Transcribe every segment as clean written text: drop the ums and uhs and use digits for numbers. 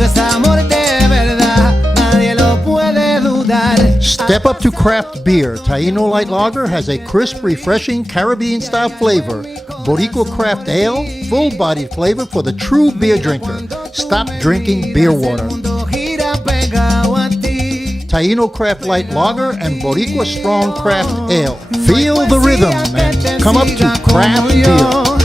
Esto es amor de verdad, nadie lo puede dudar. Step up to craft beer. Taino Light Lager has a crisp, refreshing Caribbean-style flavor. Boricua Craft Ale, full-bodied flavor for the true beer drinker. Stop drinking beer water. Taino Craft Light Lager and Boricua Strong Craft Ale. Feel the rhythm and come up to craft beer.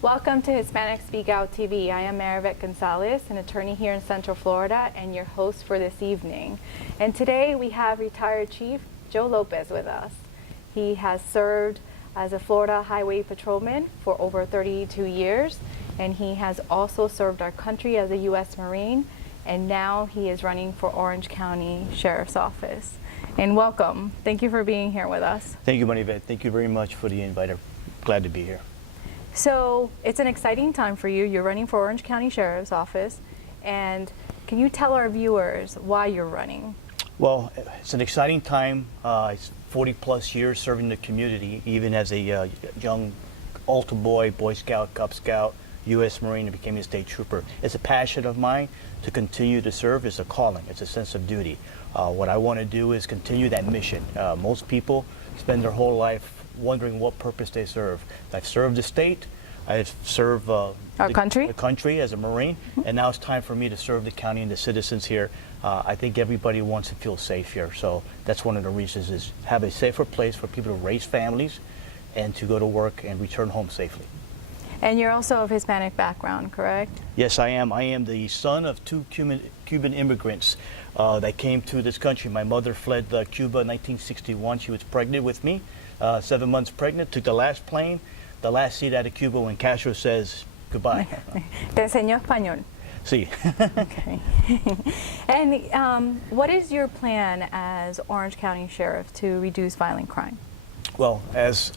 Welcome to Hispanic Speak Out TV. I am Marivet Gonzalez, an attorney here in Central Florida and your host for this evening. And today we have retired Chief Joe Lopez with us. He has served as a Florida Highway Patrolman for over 32 years, and he has also served our country as a U.S. Marine, and now he is running for Orange County Sheriff's Office. And welcome. Thank you for being here with us. Thank you, Marivet. Thank you very much for the invite. I'm glad to be here. So it's an exciting time for you. You're running for Orange County Sheriff's Office, and can you tell our viewers why you're running? Well, it's an exciting time. It's 40 plus years serving the community, even as a young altar boy, Boy Scout, Cub Scout, U.S. Marine, and became a state trooper. It's a passion of mine to continue to serve. It's a calling. It's a sense of duty. What I want to do is continue that mission. Most people spend their whole life wondering what purpose they serve. I've served the state, I've served the country as a Marine, and now it's time for me to serve the county and the citizens here. I think everybody wants to feel safe here, so that's one of the reasons, is have a safer place for people to raise families and to go to work and return home safely. And you're also of Hispanic background, correct? Yes, I am. I am the son of two Cuban immigrants that came to this country. My mother fled Cuba in 1961. She was pregnant with me. 7 months pregnant, took the last plane, the last seat out of Cuba when Castro says goodbye. Te enseñó español. Sí. Okay. And what is your plan as Orange County Sheriff to reduce violent crime? Well, as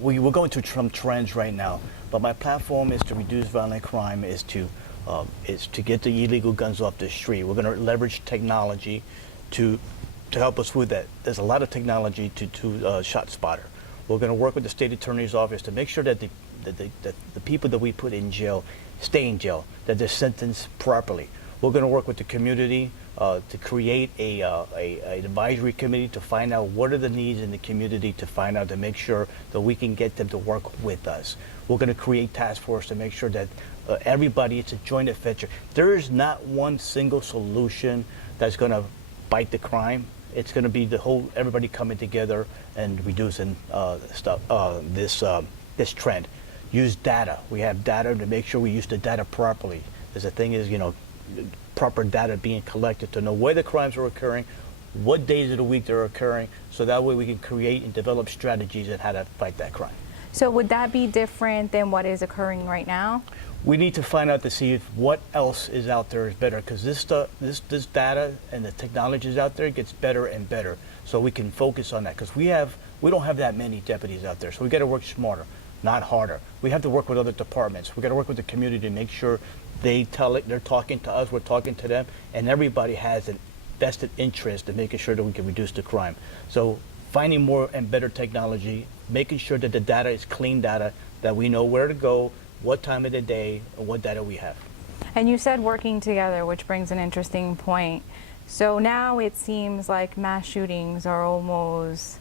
we're going through some trends right now, but my platform is to reduce violent crime, is to get the illegal guns off the street. We're going to leverage technology to help us with that. There's a lot of technology to Shot Spotter. We're going to work with the state attorney's office to make sure that the people that we put in jail stay in jail, that they're sentenced properly. We're going to work with the community to create an advisory committee to find out what are the needs in the community, to find out, to make sure that we can get them to work with us. We're going to create task force to make sure that everybody, it's a joint adventure. There is not one single solution that's going to bite the crime. It's going to be the whole, everybody coming together and reducing this trend. Use data. We have data to make sure we use the data properly. Because the thing is, proper data being collected to know where the crimes are occurring, what days of the week they're occurring, so that way we can create and develop strategies on how to fight that crime. So would that be different than what is occurring right now? We need to find out to see if what else is out there is better, because this data and the technologies out there gets better and better, so we can focus on that, because we don't have that many deputies out there, so we got to work smarter, not harder. We have to work with other departments. We got to work with the community to make sure they're talking to us, we're talking to them, and everybody has an vested interest in making sure that we can reduce the crime. So finding more and better technology, making sure that the data is clean data, that we know where to go, what time of the day, and what data we have. And you said working together, which brings an interesting point. So now it seems like mass shootings are almost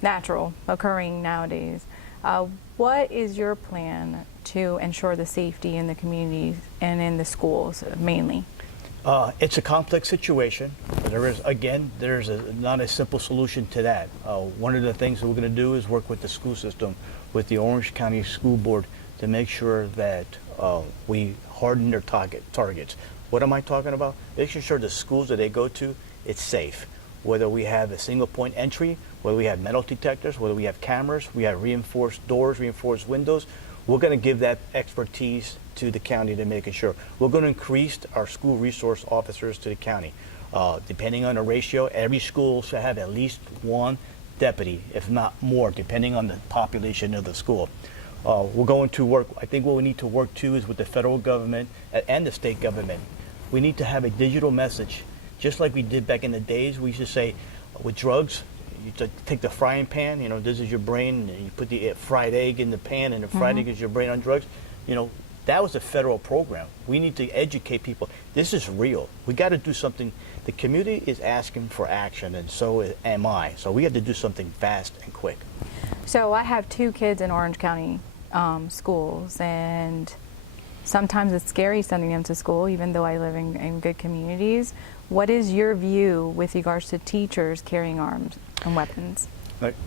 natural, occurring nowadays. What is your plan to ensure the safety in the communities and in the schools mainly? It's a complex situation. There's not a simple solution to that. One of the things that we're going to do is work with the school system, with the Orange County School Board, to make sure that we harden their targets. What am I talking about? Making sure the schools that they go to, it's safe. Whether we have a single point entry, whether we have metal detectors, whether we have cameras, we have reinforced doors, reinforced windows. We're going to give that expertise to the county to making sure. We're going to increase our school resource officers to the county. Depending on the ratio, every school should have at least one deputy, if not more, depending on the population of the school. We're going to work, I think what we need to work too is with the federal government and the state government. We need to have a digital message, just like we did back in the days. We used to say, with drugs, you take the frying pan, you know, this is your brain, and you put the fried egg in the pan, and the fried egg is your brain on drugs. You know, that was a federal program. We need to educate people. This is real. We got to do something. The community is asking for action, and so am I. So we have to do something fast and quick. So I have 2 kids in Orange County schools, and sometimes it's scary sending them to school, even though I live in good communities. What is your view with regards to teachers carrying arms and weapons?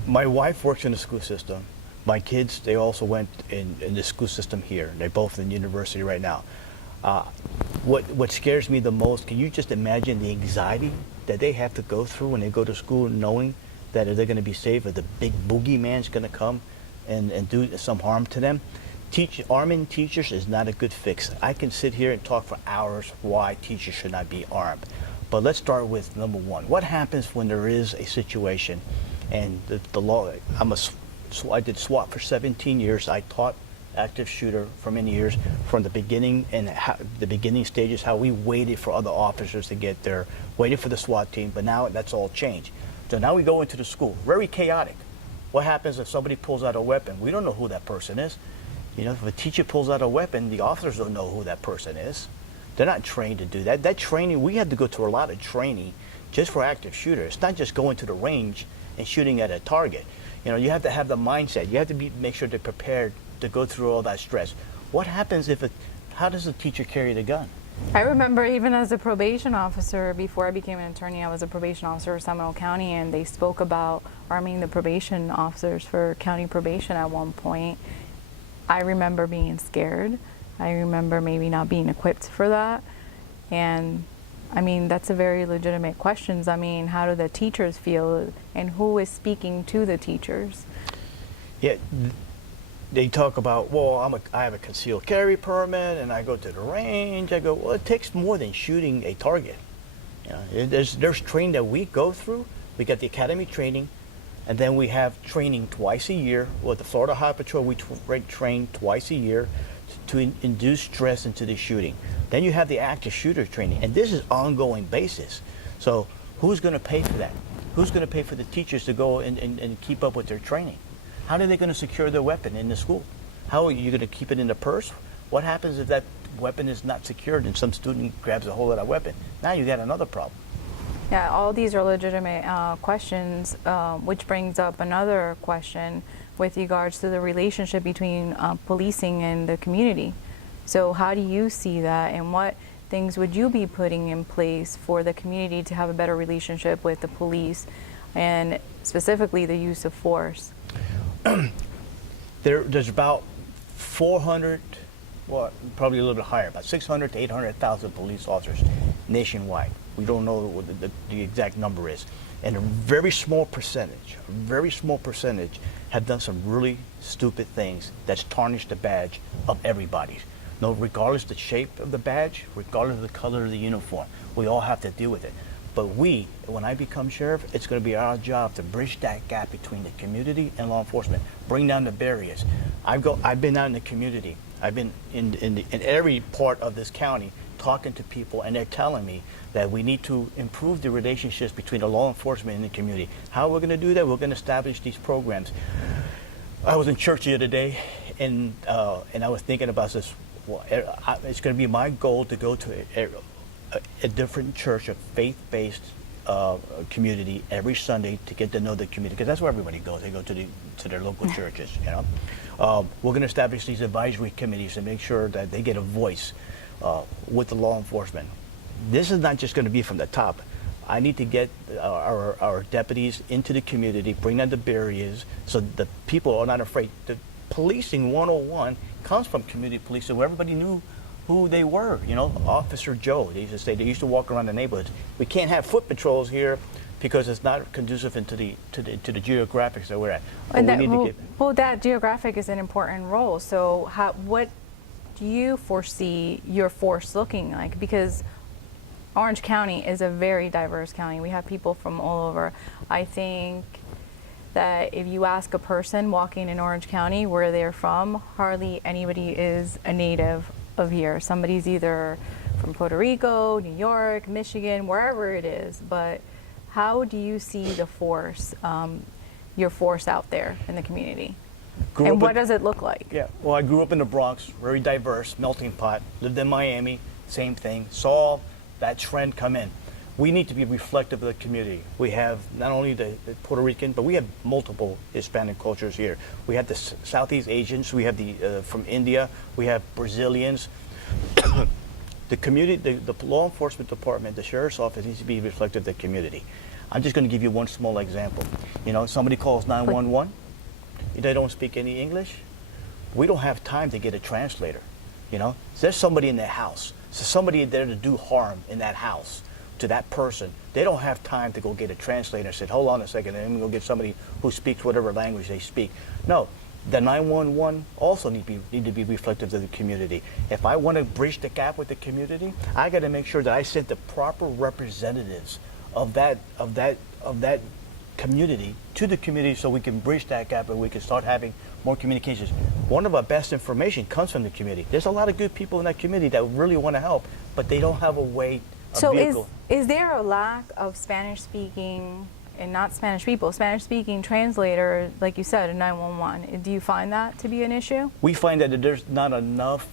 My wife works in the school system. My kids, they also went in the school system here. They're both in university right now. What scares me the most, can you just imagine the anxiety that they have to go through when they go to school, knowing that they're going to be safe, or the big boogeyman's going to come and do some harm to them? Arming teachers is not a good fix. I can sit here and talk for hours why teachers should not be armed. But let's start with number one. What happens when there is a situation and the law, I did SWAT for 17 years. I taught active shooter for many years, from the beginning and the beginning stages, how we waited for other officers to get there, waited for the SWAT team, but now that's all changed. So now we go into the school, very chaotic. What happens if somebody pulls out a weapon? We don't know who that person is. You know, if a teacher pulls out a weapon, the officers don't know who that person is. They're not trained to do that. That training, we had to go through a lot of training just for active shooters. It's not just going to the range and shooting at a target. You know, you have to have the mindset. You have to make sure they're prepared to go through all that stress. What happens if how does a teacher carry the gun? I remember even as a probation officer, before I became an attorney, I was a probation officer in Seminole County, and they spoke about arming the probation officers for county probation at one point. I remember being scared. I remember maybe not being equipped for that. And I mean, that's a very legitimate question. I mean, how do the teachers feel, and who is speaking to the teachers? Yeah, they talk about, well, I have a concealed carry permit and I go to the range. I go, well, it takes more than shooting a target. You know, there's training that we go through. We got the academy training, and then we have training twice a year. With the Florida Highway Patrol, we train twice a year to induce stress into the shooting. Then you have the active shooter training, and this is ongoing basis. So who's going to pay for that? Who's going to pay for the teachers to go and keep up with their training? How are they going to secure their weapon in the school? How are you going to keep it in the purse? What happens if that weapon is not secured and some student grabs a hold of that weapon? Now you got another problem. Yeah, all these are legitimate questions, which brings up another question with regards to the relationship between policing and the community. So how do you see that, and what things would you be putting in place for the community to have a better relationship with the police, and specifically the use of force? There's about 400, well, probably a little bit higher, about 600 to 800,000 police officers nationwide. We don't know what the exact number is. And a very small percentage have done some really stupid things that's tarnished the badge of everybody. No, regardless of the shape of the badge, regardless of the color of the uniform, we all have to deal with it. But when I become sheriff, it's going to be our job to bridge that gap between the community and law enforcement, bring down the barriers. I've been out in the community. I've been in every part of this county talking to people, and they're telling me that we need to improve the relationships between the law enforcement and the community. How we're going to do that? We're going to establish these programs. I was in church the other day, and I was thinking about this. Well, it's going to be my goal to go to a different church, a faith-based community every Sunday to get to know the community, because that's where everybody goes. They go to their local churches. You know, we're going to establish these advisory committees and make sure that they get a voice with the law enforcement. This is not just going to be from the top. I need to get our deputies into the community, bring down the barriers, so the people are not afraid. The policing 101 comes from community policing, where everybody knew who they were. You know, Officer Joe, they used to say, they used to walk around the neighborhoods. We can't have foot patrols here because it's not conducive into to the geographics that we're at. But And we that, need to well, get, well, that geographic is an important role. So what do you foresee your force looking like? Because Orange County is a very diverse county. We have people from all over. I think that if you ask a person walking in Orange County where they're from, hardly anybody is a native of here. Somebody's either from Puerto Rico, New York, Michigan, wherever it is. But how do you see the force, your force out there in the community? And what does it look like? Yeah, well, I grew up in the Bronx, very diverse, melting pot, lived in Miami, same thing, saw that trend come in. We need to be reflective of the community. We have not only the Puerto Rican, but we have multiple Hispanic cultures here. We have the Southeast Asians, we have the from India, we have Brazilians. The community, the law enforcement department, the sheriff's office needs to be reflective of the community. I'm just going to give you one small example. You know, somebody calls 911. They don't speak any English. We don't have time to get a translator. You know, so there's somebody in their house. So somebody there to do harm in that house to that person. They don't have time to go get a translator and say, hold on a second, and then go get somebody who speaks whatever language they speak. No, the 911 also need to be reflective of the community. If I want to bridge the gap with the community, I got to make sure that I send the proper representatives of that community to the community so we can bridge that gap and we can start having more communications. One of our best information comes from the community. There's a lot of good people in that community that really want to help, but they don't have a way, So is there a lack of Spanish-speaking, and not Spanish people, Spanish-speaking translator, like you said, in 911? Do you find that to be an issue? We find that there's not enough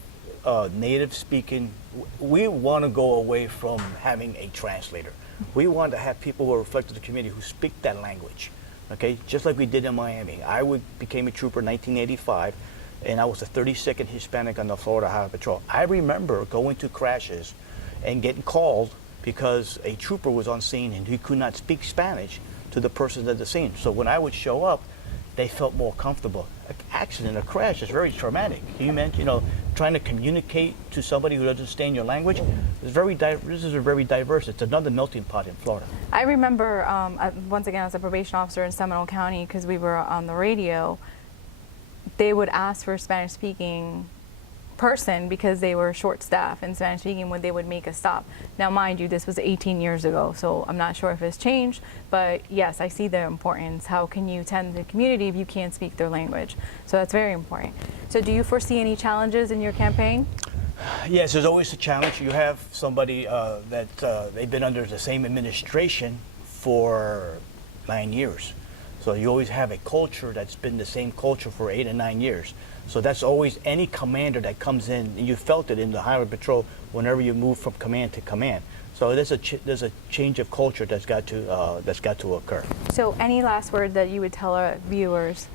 native-speaking. We want to go away from having a translator. We want to have people who are reflective of the community who speak that language, okay? Just like we did in Miami. I became a trooper in 1985, and I was the 32nd Hispanic on the Florida Highway Patrol. I remember going to crashes and getting called because a trooper was on scene and he could not speak Spanish to the person at the scene. So when I would show up, they felt more comfortable. An accident, a crash is very traumatic. You know, trying to communicate to somebody who doesn't understand your language is this is very diverse. It's another melting pot in Florida. I remember, once again, as a probation officer in Seminole County, because we were on the radio, they would ask for a Spanish-speaking person because they were short-staffed in Spanish-speaking when they would make a stop. Now, mind you, this was 18 years ago, so I'm not sure if it's changed, but yes, I see the importance. How can you tend the community if you can't speak their language? So that's very important. So do you foresee any challenges in your campaign? Yes, there's always a challenge. You have somebody that they've been under the same administration for 9 years. So you always have a culture that's been the same culture for 8 and 9 years. So that's always any commander that comes in, and you felt it in the Highway Patrol whenever you move from command to command. So there's a change of culture that's got to occur. So any last word that you would tell our viewers?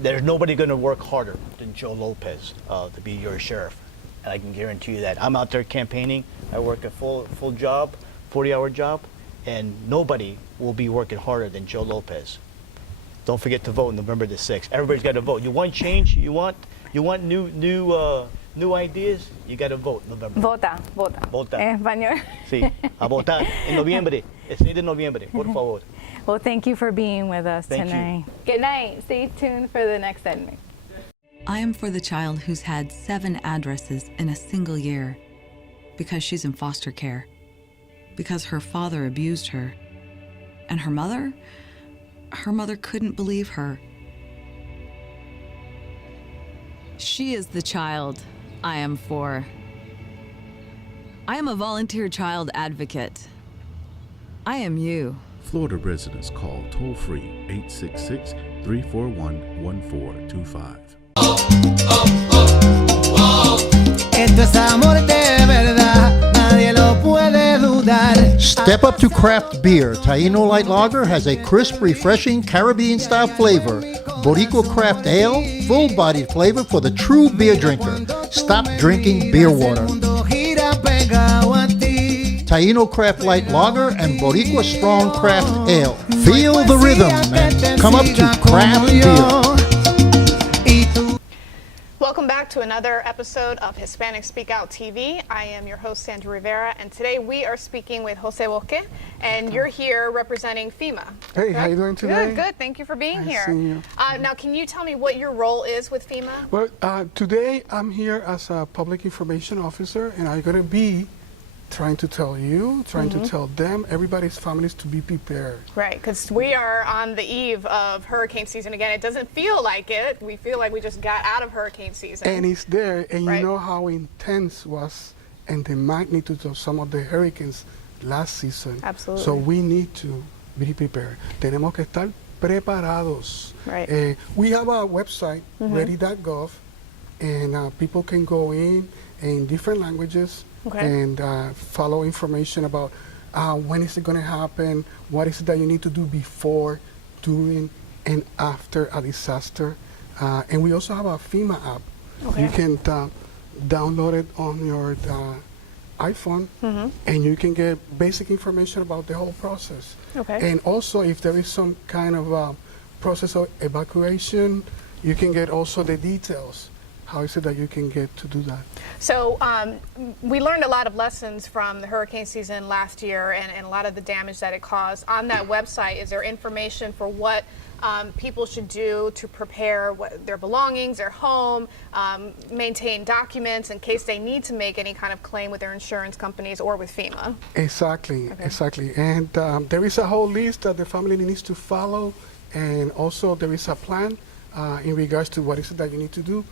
There's nobody going to work harder than Joe Lopez to be your sheriff, and I can guarantee you that. I'm out there campaigning. I work a full job, 40-hour job, and nobody will be working harder than Joe Lopez. Don't forget to vote November the 6th. Everybody's got to vote. You want change? You want new ideas? You got to vote November. Vota. Vota. En español. Sí, a votar en noviembre. El 6 de noviembre, por favor. Well, thank you for being with us Thank tonight. Good night. Stay tuned for the next segment. I am for the child who's had 7 addresses in a single year because she's in foster care, because her father abused her, and her mother couldn't believe her. She is the child I am for. I am a volunteer child advocate. I am you. Florida residents call toll-free 866-341-1425. Esto es amor de verdad, nadie lo puede dudar. Step up to craft beer. Taino Light Lager has a crisp, refreshing Caribbean-style flavor. Boricua Craft Ale, full-bodied flavor for the true beer drinker. Stop drinking beer water. Taino Craft Light Lager and Boricua Strong Craft Ale. Feel the rhythm and come up to craft beer. Welcome Welcome back to another episode of Hispanic Speak Out TV. I am your host, Sandra Rivera, and today we are speaking with Jose Bosque, and you're here representing Fema. Hey, how you doing today? Good, good. Thank you for being here. Seeing you. Now, can you tell me what your role is with Fema? Well, today I'm here as a public information officer, and I'm going to be trying to tell you, trying to tell them, everybody's families to be prepared. Right, because we are on the eve of hurricane season again. It doesn't feel like it. We feel like we just got out of hurricane season. And it's there, and Right. you know how intense was and the magnitude of some of the hurricanes last season. Absolutely. So we need to be prepared. Tenemos que estar preparados. Right. We have a website, ready.gov, and people can go in different languages, Okay. and follow information about when is it going to happen, what is it that you need to do before, during, and after a disaster. And we also have a FEMA app. Okay. You can download it on your iPhone, and you can get basic information about the whole process. Okay. And also, if there is some kind of process of evacuation, you can get also the details. How is it that you can get to do that? So we learned a lot of lessons from the hurricane season last year and a lot of the damage that it caused. On that website, is there information for what people should do to prepare their belongings, their home, maintain documents in case they need to make any kind of claim with their insurance companies or with FEMA? Exactly, exactly. And there is a whole list that the family needs to follow, and also there is a plan in regards to what is it that you need to do.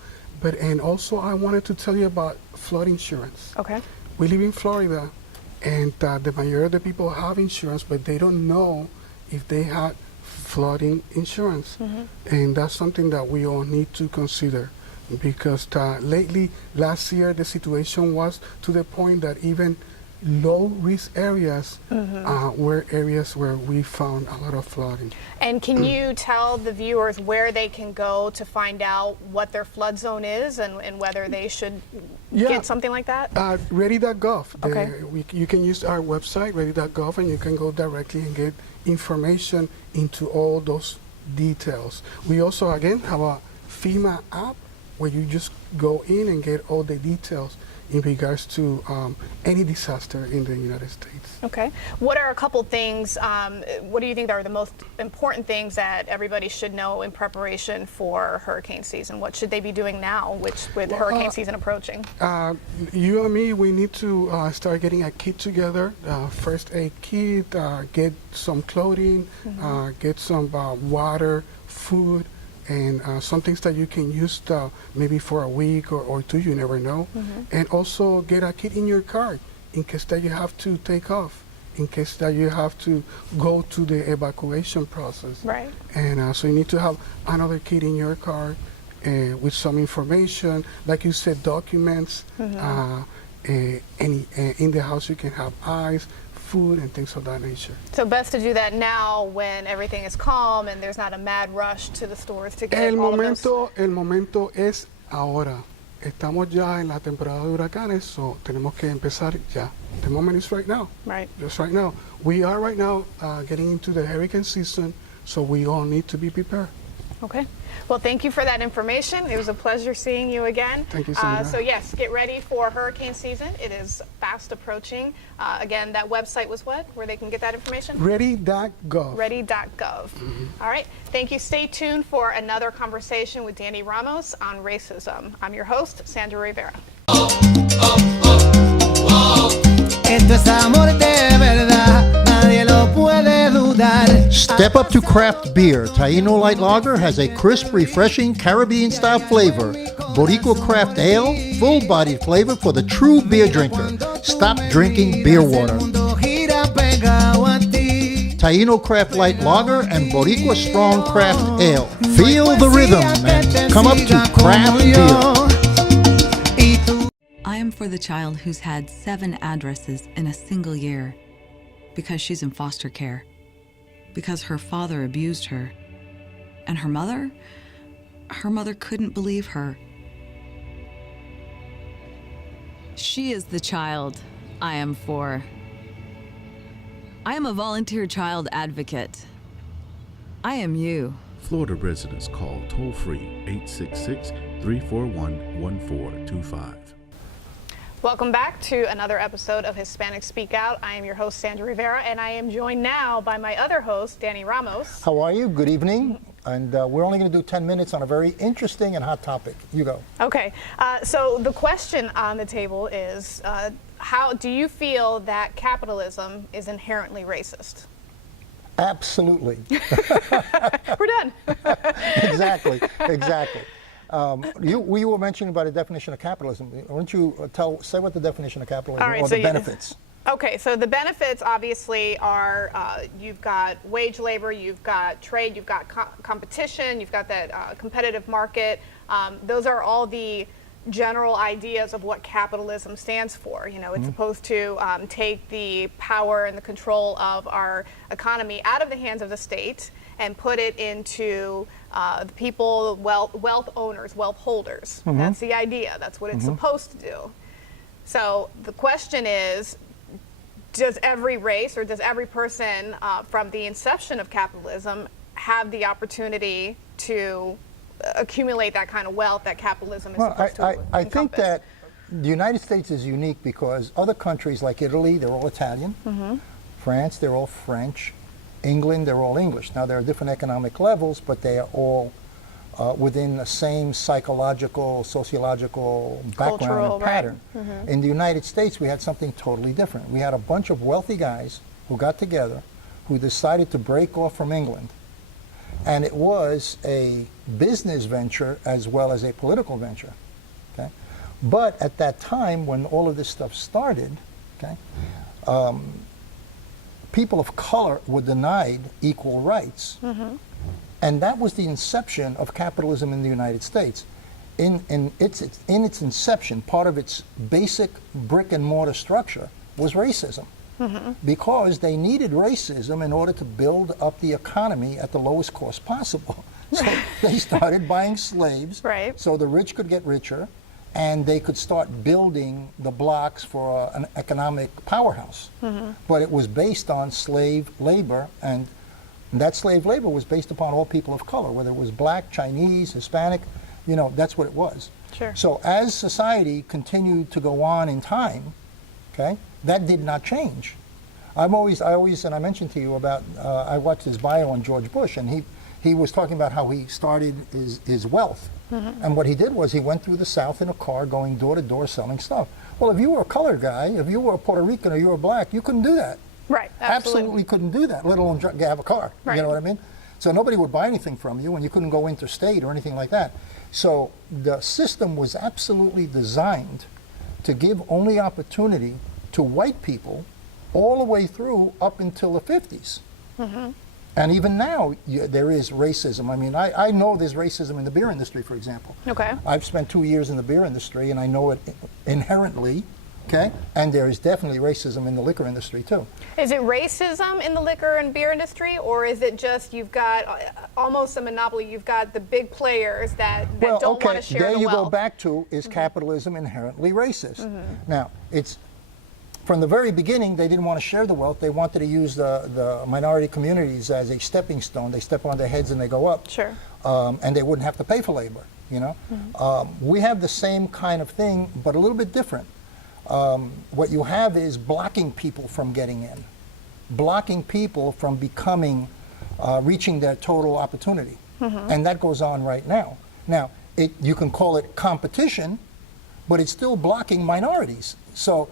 And also I wanted to tell you about flood insurance. Okay. We live in Florida, and the majority of the people have insurance, but they don't know if they have flooding insurance. And that's something that we all need to consider, because lately, last year, the situation was to the point that even low-risk areas were areas where we found a lot of flooding. And can you tell the viewers where they can go to find out what their flood zone is and whether they should get something like that? Ready.gov. Okay. You can use our website, ready.gov, and you can go directly and get information into all those details. We also, again, have a FEMA app where you just go in and get all the details in regards to any disaster in the United States. Okay. What are a couple things, what do you think are the most important things that everybody should know in preparation for hurricane season? What should they be doing now with hurricane season approaching? You and me, we need to start getting a kit together, first aid kit, get some clothing, get some water, food, and some things that you can use maybe for a week or two, you never know. And also get a kit in your car in case that you have to take off, in case that you have to go to the evacuation process. Right. And so you need to have another kit in your car with some information, like you said, documents. In the house you can have ice, food, and things of that nature. So best to do that now when everything is calm and there's not a mad rush to the stores to get El all of this. momento es ahora. Estamos ya en la temporada de huracanes, so tenemos que empezar ya. The moment is right now. Right. Just right now. We are right now getting into the hurricane season, so we all need to be prepared. Okay. Well, thank you for that information. It was a pleasure seeing you again. Thank you, Sandra. So yes, get ready for hurricane season. It is fast approaching. Again, that website was what? Where they can get that information? Ready.gov. Ready.gov. All right. Thank you. Stay tuned for another conversation with Danny Ramos on racism. I'm your host, Sandra Rivera. Esto es amor de verdad, nadie lo puede dudar. Step up to craft beer. Taino Light Lager has a crisp, refreshing Caribbean-style flavor. Boricua Craft Ale, full-bodied flavor for the true beer drinker. Stop drinking beer water. Taino Craft Light Lager and Boricua Strong Craft Ale. Feel the rhythm and come up to craft beer. I am for the child who's had 7 addresses in a single year because she's in foster care, because her father abused her, and her mother couldn't believe her. She is the child I am for. I am a volunteer child advocate. I am you. Florida residents call toll-free 341-1425. Welcome back to another episode of Hispanic Speak Out. I am your host, Sandra Rivera, and I am joined now by my other host, Danny Ramos. How are you? Good evening. And we're only going to do 10 minutes on a very interesting and hot topic. You go. Okay. So the question on the table is, how do you feel that capitalism is inherently racist? Absolutely. We're done. Exactly. You were mentioning about a definition of capitalism. Why don't you say what the definition of capitalism All right, or so the benefits? Okay, so the benefits obviously are you've got wage labor, you've got trade, you've got competition, you've got that competitive market. Those are all the general ideas of what capitalism stands for. You know, it's supposed to take the power and the control of our economy out of the hands of the state and put it into the people, wealth owners, wealth holders. That's the idea. That's what it's supposed to do. So the question is, does every race or does every person from the inception of capitalism have the opportunity to accumulate that kind of wealth that capitalism is supposed to encompass? I think that the United States is unique because other countries like Italy, they're all Italian. France, they're all French. England, they're all English. Now, there are different economic levels, but they are all within the same psychological, sociological background Cultural, and pattern. right. In the United States, we had something totally different. We had a bunch of wealthy guys who got together, who decided to break off from England. And it was a business venture as well as a political venture. Okay? But at that time, when all of this stuff started, okay, people of color were denied equal rights. And that was the inception of capitalism in the United States. In its inception, part of its basic brick and mortar structure was racism. Because they needed racism in order to build up the economy at the lowest cost possible. So they started buying slaves, Right. so the rich could get richer, and they could start building the blocks for an economic powerhouse. But it was based on slave labor, and that slave labor was based upon all people of color, whether it was black, Chinese, Hispanic, you know, that's what it was. Sure. So as society continued to go on in time, okay, that did not change. I mentioned to you about, I watched his bio on George Bush, and he was talking about how he started his wealth. And what he did was he went through the South in a car going door to door selling stuff. Well, if you were a colored guy, if you were a Puerto Rican or you were black, you couldn't do that. Right, absolutely. Couldn't do that, let alone have a car. Right. You know what I mean? So nobody would buy anything from you, and you couldn't go interstate or anything like that. So the system was absolutely designed to give only opportunity to white people all the way through up until the 50s. And even now, there is racism. I mean, I know there's racism in the beer industry, for example. Okay. I've spent 2 years in the beer industry, and I know it inherently. Okay, and there is definitely racism in the liquor industry too. Is it racism in the liquor and beer industry, or is it just you've got almost a monopoly? You've got the big players that don't want to share the wealth. There you go back to, is capitalism inherently racist? Now, it's from the very beginning, they didn't want to share the wealth. They wanted to use the minority communities as a stepping stone. They step on their heads and they go up. Sure. And they wouldn't have to pay for labor, you know? We have the same kind of thing, but a little bit different. What you have is blocking people from getting in, blocking people from becoming, reaching their total opportunity. And that goes on right now. Now, you can call it competition, but it's still blocking minorities. So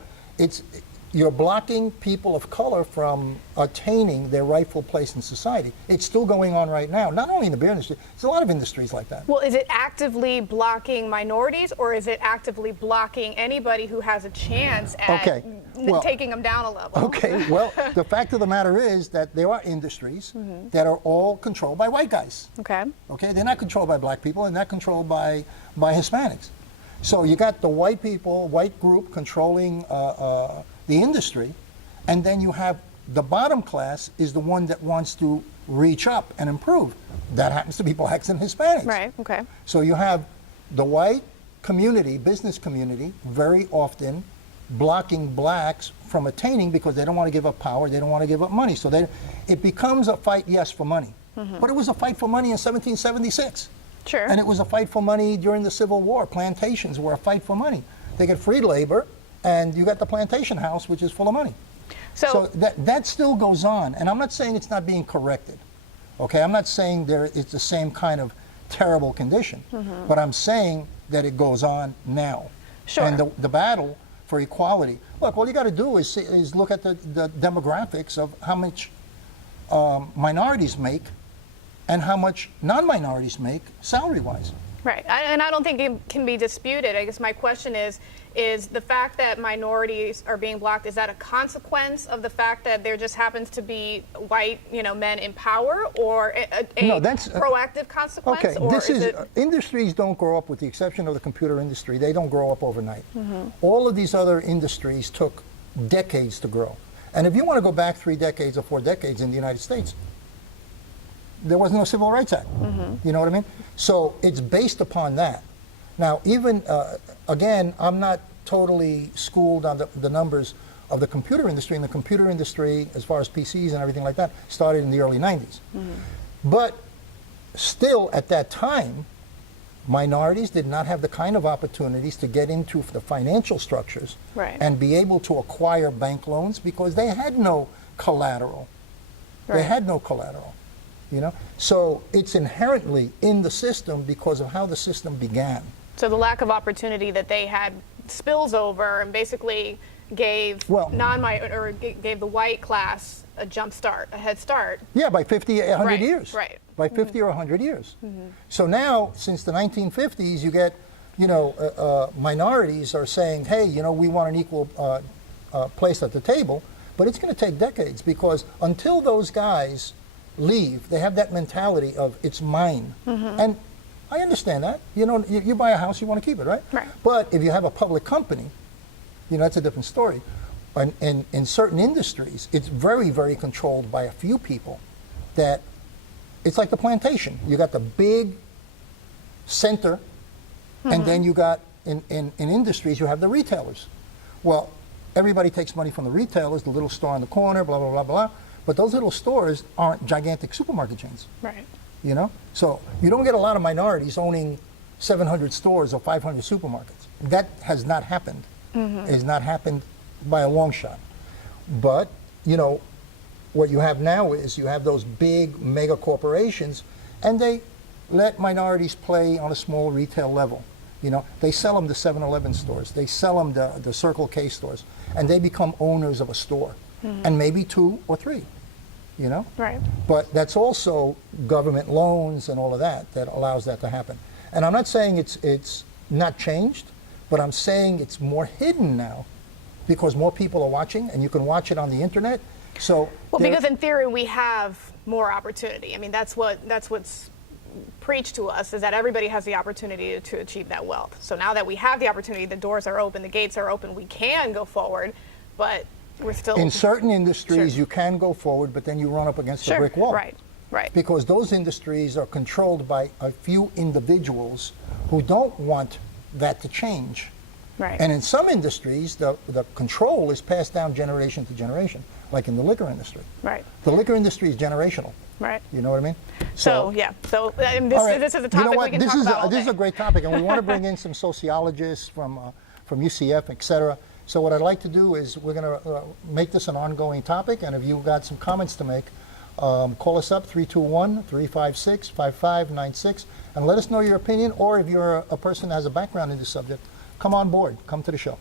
you're blocking people of color from attaining their rightful place in society. It's still going on right now, not only in the beer industry, there's a lot of industries like that. Well, is it actively blocking minorities, or is it actively blocking anybody who has a chance at taking them down a level? Okay, well, the fact of the matter is that there are industries that are all controlled by white guys. Okay. Okay, they're not controlled by black people, and not controlled by Hispanics. So you got the white people, white group controlling the industry, and then you have the bottom class is the one that wants to reach up and improve. That happens to be blacks and Hispanics. Right, okay. So you have the white community, business community, very often blocking blacks from attaining because they don't want to give up power, they don't want to give up money. So it becomes a fight, yes, for money. But it was a fight for money in 1776. Sure. And it was a fight for money during the Civil War. Plantations were a fight for money. They get free labor, and you got the plantation house, which is full of money. So that still goes on. And I'm not saying it's not being corrected. Okay, I'm not saying it's the same kind of terrible condition, but I'm saying that it goes on now. Sure. And the battle for equality. Look, all you got to do is look at the demographics of how much minorities make and how much non-minorities make salary-wise. Right, and I don't think it can be disputed. I guess my question is the fact that minorities are being blocked, is that a consequence of the fact that there just happens to be white, men in power, or a proactive consequence? Okay, or this is industries don't grow up, with the exception of the computer industry, they don't grow up overnight. All of these other industries took decades to grow. And if you want to go back 3 decades or 4 decades in the United States, there was no Civil Rights Act. You know what I mean? So it's based upon that. Now, even, again, I'm not totally schooled on the numbers of the computer industry. And the computer industry, as far as PCs and everything like that, started in the early 90s. But still, at that time, minorities did not have the kind of opportunities to get into the financial structures and be able to acquire bank loans because they had no collateral. They had no collateral. So it's inherently in the system because of how the system began. So the lack of opportunity that they had spills over and basically gave gave the white class a jump start, a head start. Yeah, by 50, 100 years. Right. By 50 or 100 years. So now, since the 1950s, you get, minorities are saying, hey, we want an equal place at the table, but it's going to take decades because until those guys leave, they have that mentality of it's mine. And I understand that. You buy a house, you want to keep it, right? Right. But if you have a public company, that's a different story. And in certain industries, it's very, very controlled by a few people that it's like the plantation. You got the big center, and then you got, in industries, you have the retailers. Well, everybody takes money from the retailers, the little store on the corner, blah, blah, blah, blah. But those little stores aren't gigantic supermarket chains. Right. So you don't get a lot of minorities owning 700 stores or 500 supermarkets. That has not happened. It has not happened by a long shot. But, what you have now is you have those big mega corporations, and they let minorities play on a small retail level. They sell them the 7-Eleven stores. They sell them the Circle K stores. And they become owners of a store. And maybe 2 or 3, Right. But that's also government loans and all of that allows that to happen. And I'm not saying it's not changed, but I'm saying it's more hidden now because more people are watching, and you can watch it on the internet. So because in theory we have more opportunity. I mean, that's what's preached to us, is that everybody has the opportunity to achieve that wealth. So now that we have the opportunity, the doors are open, the gates are open, we can go forward, but we're still... In certain industries, you can go forward, but then you run up against a brick wall. Right. Because those industries are controlled by a few individuals who don't want that to change. Right. And in some industries, the control is passed down generation to generation, like in the liquor industry. Right. The liquor industry is generational. Right. You know what I mean? So this is a topic we can talk about all day. This is a great topic, and we want to bring in some sociologists from UCF, et cetera. So what I'd like to do is we're going to make this an ongoing topic, and if you've got some comments to make, call us up, 321-356-5596, and let us know your opinion, or if you're a person that has a background in this subject, come on board, come to the show.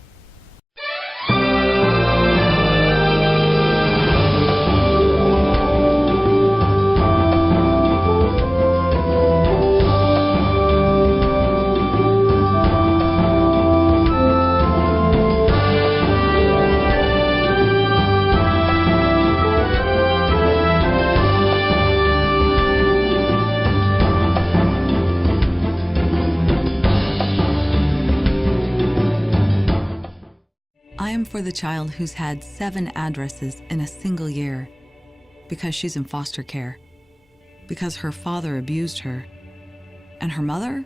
For the child who's had 7 addresses in a single year because she's in foster care, because her father abused her, and her mother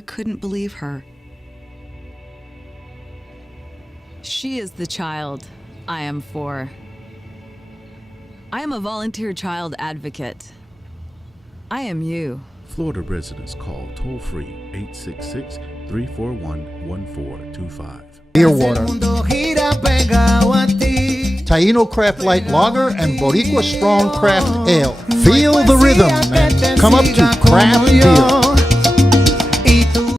couldn't believe her. She is the child I am for. I am a volunteer child advocate. I am you Florida residents call toll-free 866-341-1425. Beer water, El mundo gira pegado a ti. Taino Craft Light Lager, and Boricua Strong Craft Ale. Feel the rhythm and come up to craft beer.